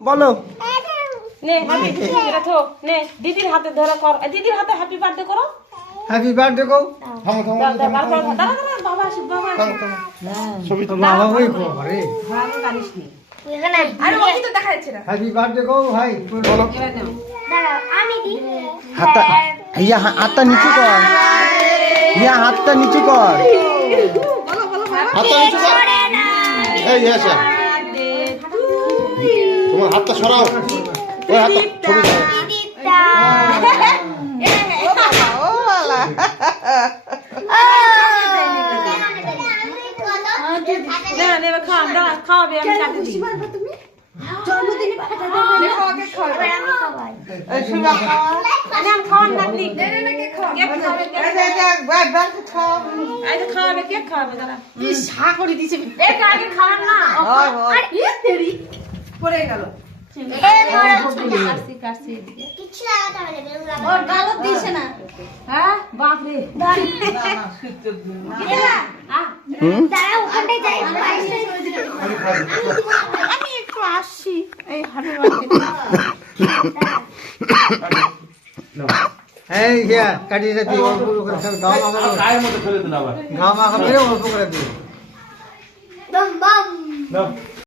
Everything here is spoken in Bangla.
বলো নে এটা থো নে দিদির হাতে ধরে কর দিদির হাতে হ্যাপি বার্থডে করো হ্যাপি বার্থডে কও থামো থামো দাঁড়া বাবা আসুক বাবা ছবি তো বাবা ওই কো আরে ভালো জানিস নি এখানে আরে ওকে তো দেখা যাচ্ছে না হ্যাপি বার্থডে কও ভাই বলো এবার নাও দাঁড়াও আমি দি হাতটা ইয়া হাতটা নিচু কর ইয়া হাতটা নিচু কর বলো বলো হাতটা নিচু কর এই এসে তোমার হাতটা সরাও ওই হাতটা ছবি দাও দিদিটা ও বাবা না নে খাও দাঁড়া খাওয়াবে আমি কাটে দিই জন্মদিনে দেখো আগে খাওয়াবে আমি খাওয়াই এই শুনা না খাওয়ান না দিই নে কে খাওয়াবে কে খাওয়াবে এই যে খাওয়াবে কে খাওয়াবে দাঁড়া কি শা করে দিছে এই আগে খাওয়ান না আর এ তেরি পড়ে গেল কাটছি কাটছি কিছু লাগাতে হবে না বেলুন লাগাতে ওর গালত দিছে না হ্যাঁ বাপ রে দাঁড়াও ওখানটায় যাই আমি একটু আসছি এই হাঁটু বাড়ি এই ইয়া কাটিটা দিও অল্প করে সব গাও মাখা গায়ের মধ্যে ফেলে দিন আবার গাও মাখা মেরে অল্প করে দিও বম বম দাও